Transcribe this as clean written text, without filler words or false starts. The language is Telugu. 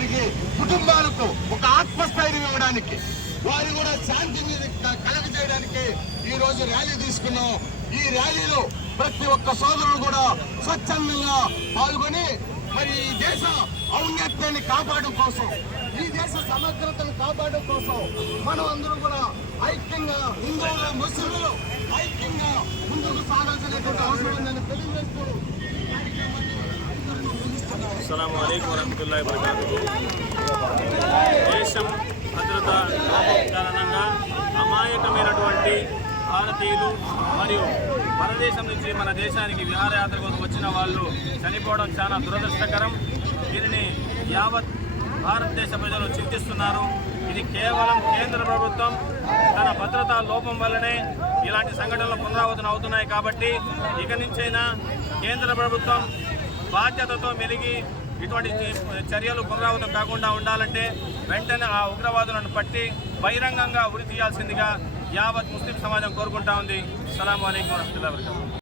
వారికి కుటుంబాలకు ఒక ఆత్మస్థైర్యం ఇవ్వడానికి, వారి కూడా శాంతిని కలగజేయడానికి ఈ రోజు ర్యాలీ తీసుకున్నాం. ఈ ర్యాలీలో ప్రతి ఒక్క సోదరుడు కూడా స్వచ్ఛందంగా పాల్గొని మరి ఈ దేశ ఔన్నత్యాన్ని కాపాడడం కోసం, ఈ దేశ సమగ్రతను కాపాడడం కోసం మనం అందరూ కూడా ఐక్యంగా, హిందువులు ముస్లింలు ఐక్యంగా ముందుకు సాగాల్సినటువంటి అవసరం ఉందని తెలియజేస్తూ అస్సలాము అలైకుం వరహ్మతుల్లాహి వబరకాతుహు. దేశం భద్రత లోపం కారణంగా అమాయకమైనటువంటి భారతీయులు మరియు పరదేశం నుంచి మన దేశానికి విహారయాత్ర కోసం వచ్చిన వాళ్ళు చనిపోవడం చాలా దురదృష్టకరం. దీనిని యావత్ భారతదేశ ప్రజలు చింతిస్తున్నారు. ఇది కేవలం కేంద్ర ప్రభుత్వం తన భద్రతా లోపం వల్లనే ఇలాంటి సంఘటనలు పునరావృతం అవుతున్నాయి. కాబట్టి ఇక నుంచైనా కేంద్ర ప్రభుత్వం బాధ్యతతో మెలిగి ఇటువంటి చర్యలు పునరావృతం కాకుండా ఉండాలంటే వెంటనే ఆ ఉగ్రవాదులను పట్టి బహిరంగంగా ఉరి తీయాల్సిందిగా యావత్ ముస్లిం సమాజం కోరుకుంటా ఉంది. అస్సలాము అలైకుం వరహ్మతుల్లాహి వబరకాతుహు.